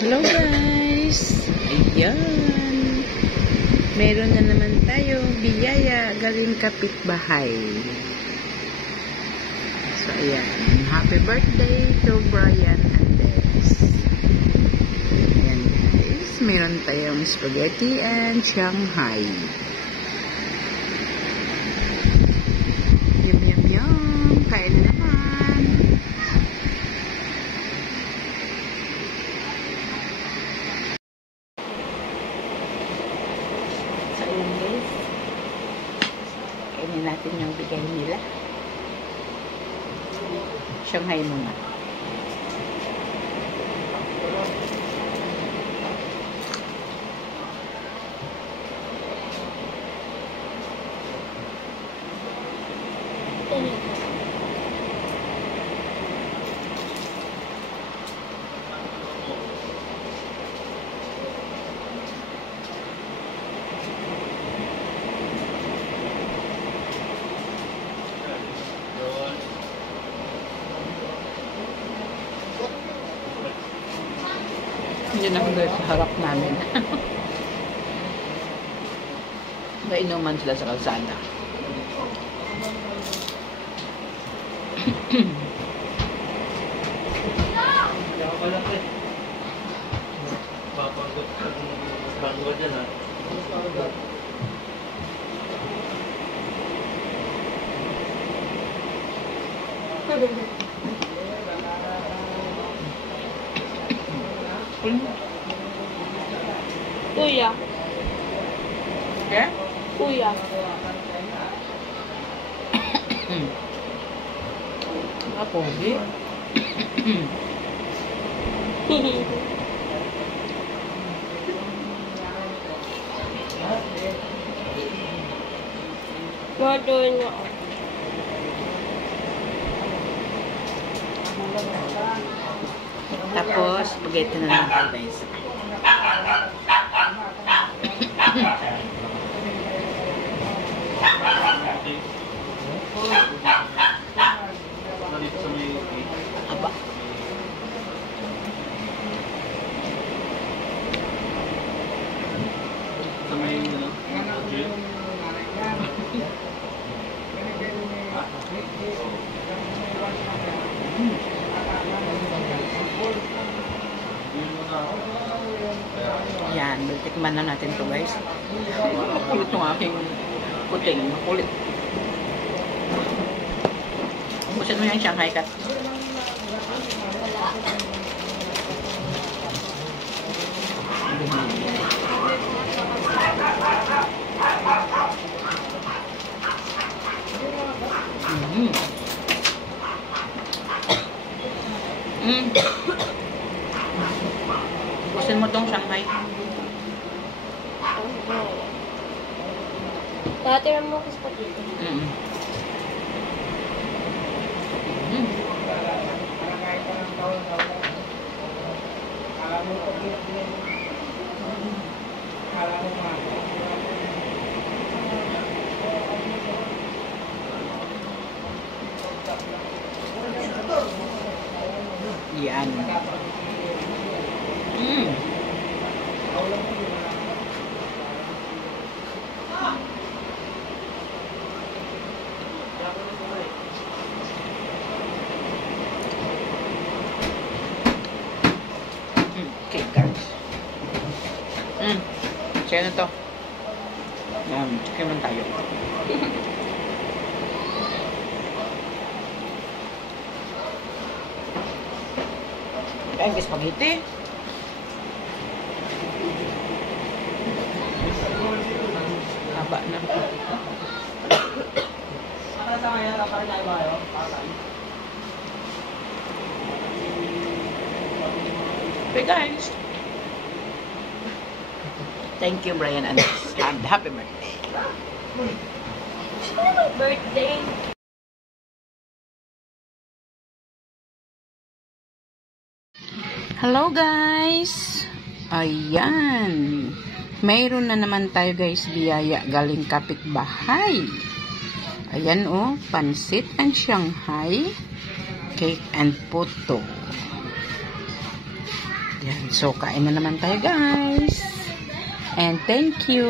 Hello guys! Ayan! Meron na naman tayo biyaya galing kapitbahay. So ayan. Happy birthday to Brian Andes. Ayan guys. Meron tayong spaghetti and Shanghai. Yum yum yum! Kain na naman! So ayan guys. Kainin natin yung bigay nila. Shanghai muna. Yun ako guys sa harap namin. Nainuman sila sa kalsada. Kuya. Okay? Kuya. Ako, di? Gagawin niya ako. Tapos, spaghetti na lang tayo guys. Aba. Yan, tikman na natin to guys. Makulit yung aking puting. Makulit. Pusin mo yung Shanghai kat. Pusin mo tong Shanghai. Tatira mo ko spaghetti. Yan. Okay guys. Kaya na to. Yan, chicken lang tayo. Kaya ang spaghetti. Haba na. Okay guys. Thank you Brian and happy birthday. Sino may birthday? Hello guys. Ayan. Mayroon na naman tayo guys biyaya galing kapitbahay. Ayan oh, pansit and Shanghai. cake and puto. Yan. So, kain na naman tayo, guys. And thank you,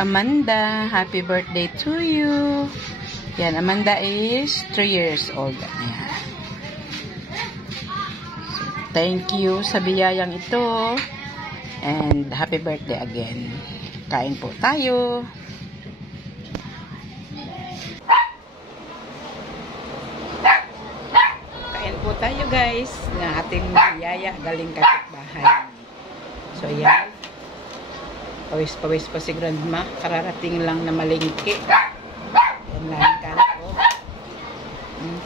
Amanda. Happy birthday to you. Yan, Amanda is 3 years old. Ayan. So, thank you sa biyayang ito. And happy birthday again. Kain po tayo. Po tayo guys ng ating biyaya galing kapitbahay. So yan, pawis-pawis pa si grandma, kararating lang na malingki. Yan lang kanto.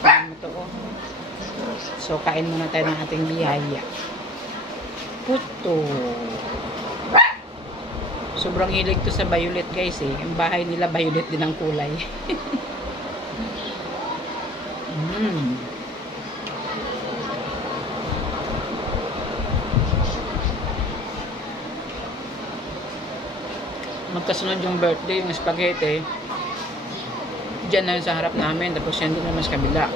Paano to oh. So kain muna tayo ng ating biyaya. Puto. Sobrang hilig to sa violet guys eh. Ang bahay nila violet din ang kulay. Magkasunod yung birthday, yung spaghetti. Diyan na yun sa harap namin. Tapos yan doon naman sa kabila.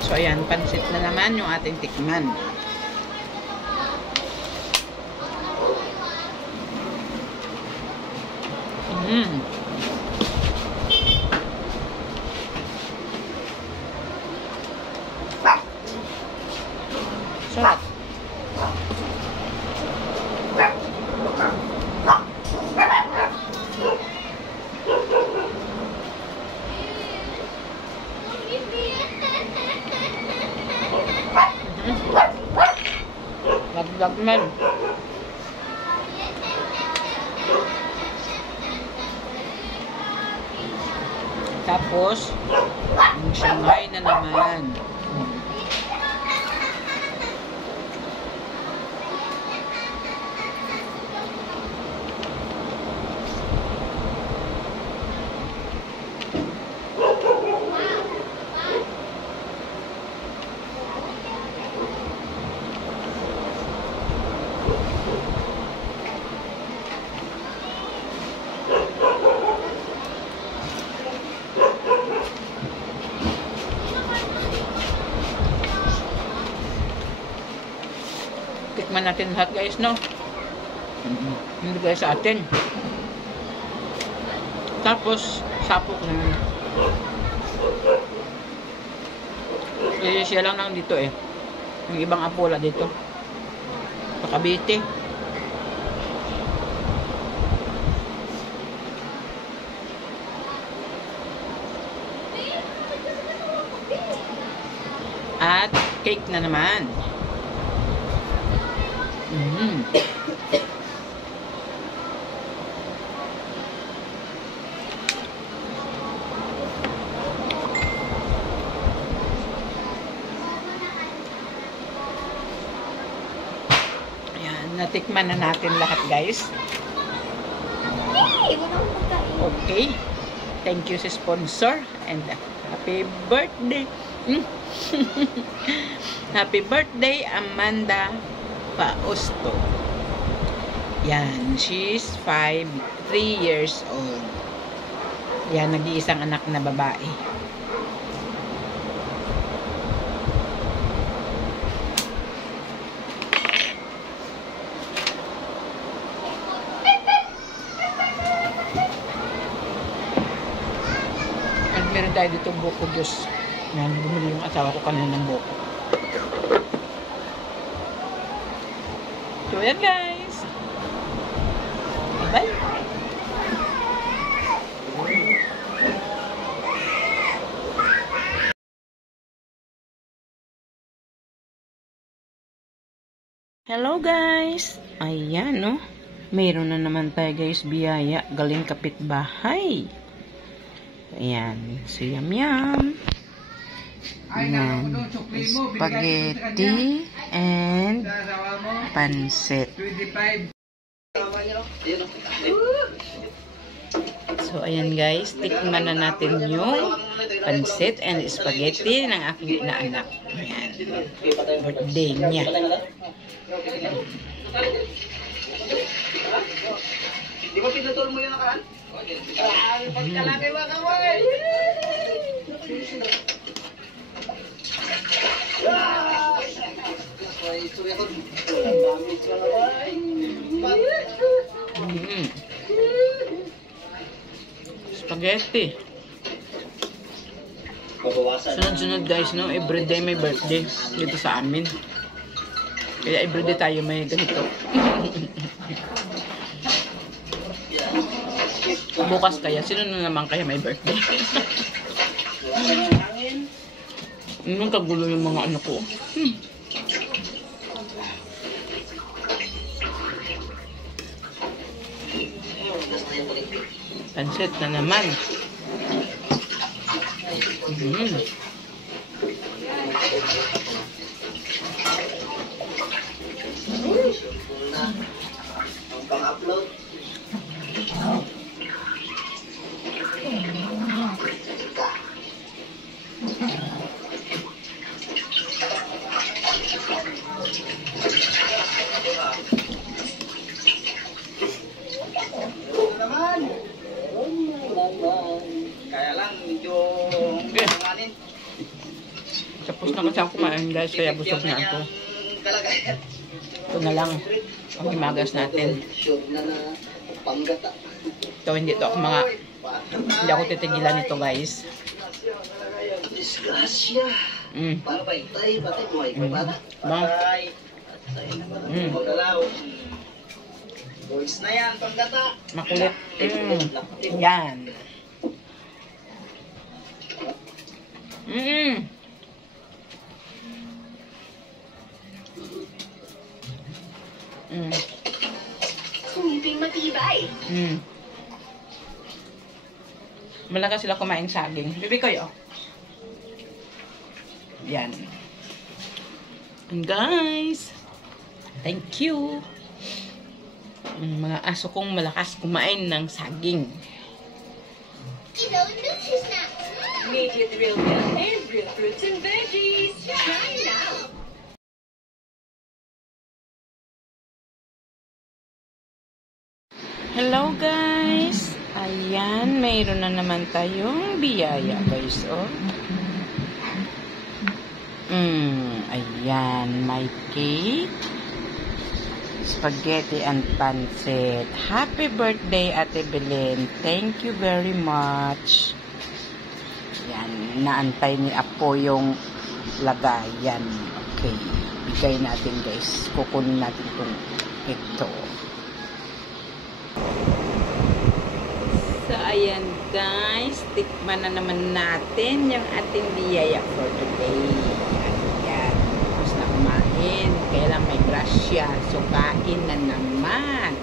So ayan, pansit na naman yung ating tikman. Sarap. Lag-lag man. Tapos, yung Shanghai na naman. Tikman natin lahat guys, no? Hindi guys sa atin. Tapos, sapok na yun. Eh, siya lang nang dito eh. Yung ibang apola dito. Pakabiti. At cake na naman. Ayan, natikman na natin lahat guys. Okay. Thank you sa sponsor and happy birthday. Happy birthday Amanda Pausto. Yan, she's 3 years old. Yan, nag-iisang anak na babae. At meron tayo dito buko juice. Yan, bumili yung asawa ko kanina ng buko. So, yan guys. Bye. Hello guys. Ayan, no? Mayroon na naman tayo guys biyaya galing kapitbahay. Ayan. So, yum. Ayan. Spaghetti and pansit. So, ayan guys. Tikman na natin yung pansit and spaghetti ng aking inaanak. Ayan. Birthday niya. Pagkalaki mga kamay. Spaghetti. Sunod-sunod guys, no? Everyday may birthday dito sa amin. Kaya everyday tayo may ganito. Bukas kaya, sino na naman kaya may birthday? Anong kagulo yung mga ano ko? Pansit na naman. Pang-upload. Kaya lang medyo kumanin. Tapos na kasi ako kumain guys, kaya busog na ako. Ito na lang ang himagas natin. Ito hindi to ako hindi ako titigilan nito guys. Disgrasya. Para ba itay, batay mo ay bata. Patay. Magalaw. Boys na yan, panggata. Makulit. Yan. Kumiping matibay. Malakas sila kumain saging. Bibi kayo. Yan. And guys, thank you. Mga aso kong malakas kumain ng saging. Made with real milk and real fruits and veggies. Try now. Hello guys. Ayan, mayroon na naman tayong biyaya guys, oh. Ayan, may cake, spaghetti and pancit. Happy birthday, Ate Belen. Thank you very much. Ayan, naantay ni Apo yung lagayan. Okay, bigay natin guys. Kukunin natin itong ito. So, ayan guys, tikman na naman natin yung ating biyaya for today. Ayan, tapos na kumain. Kailan may grasya. So, kain na naman.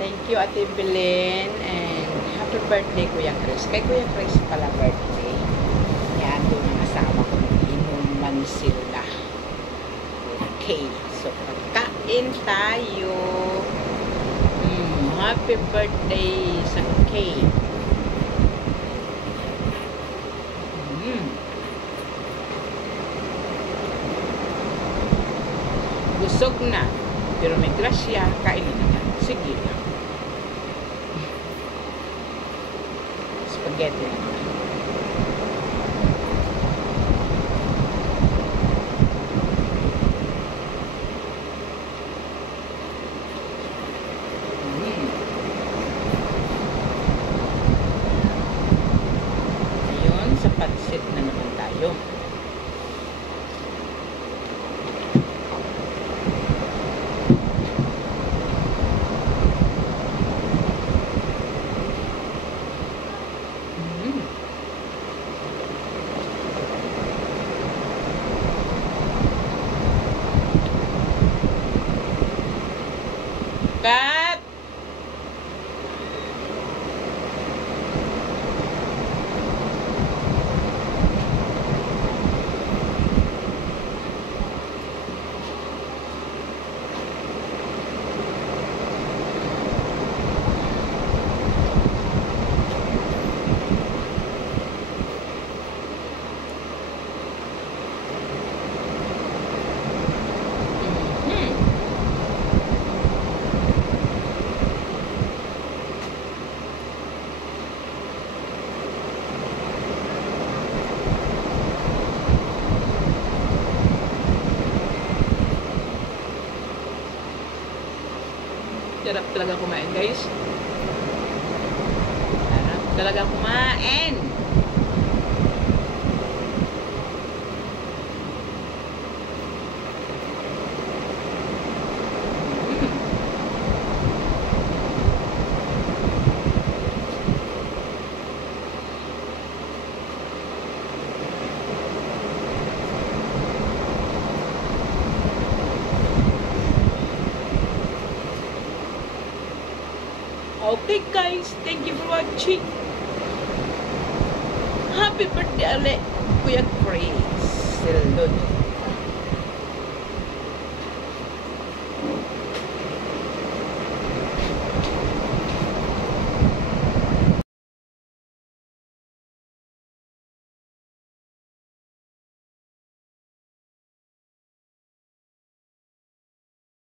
Thank you, Ate Belen. And happy birthday, Kuya Chris. Kay Kuya Chris pala birthday. Yan, doon ang asawa ko. Inuman sila. Okay, so pagkain tayo. Happy birthday sa cake. Busog na. Pero may grasya. Kain na naman. Sige lang. Spaghetti naman. Sa pansit na naman tayo. Kat! Sarap talaga kumain, guys. Sarap talaga kumain. Okay guys, thank you for watching. Happy birthday ulit, Kuya Chris. Salud.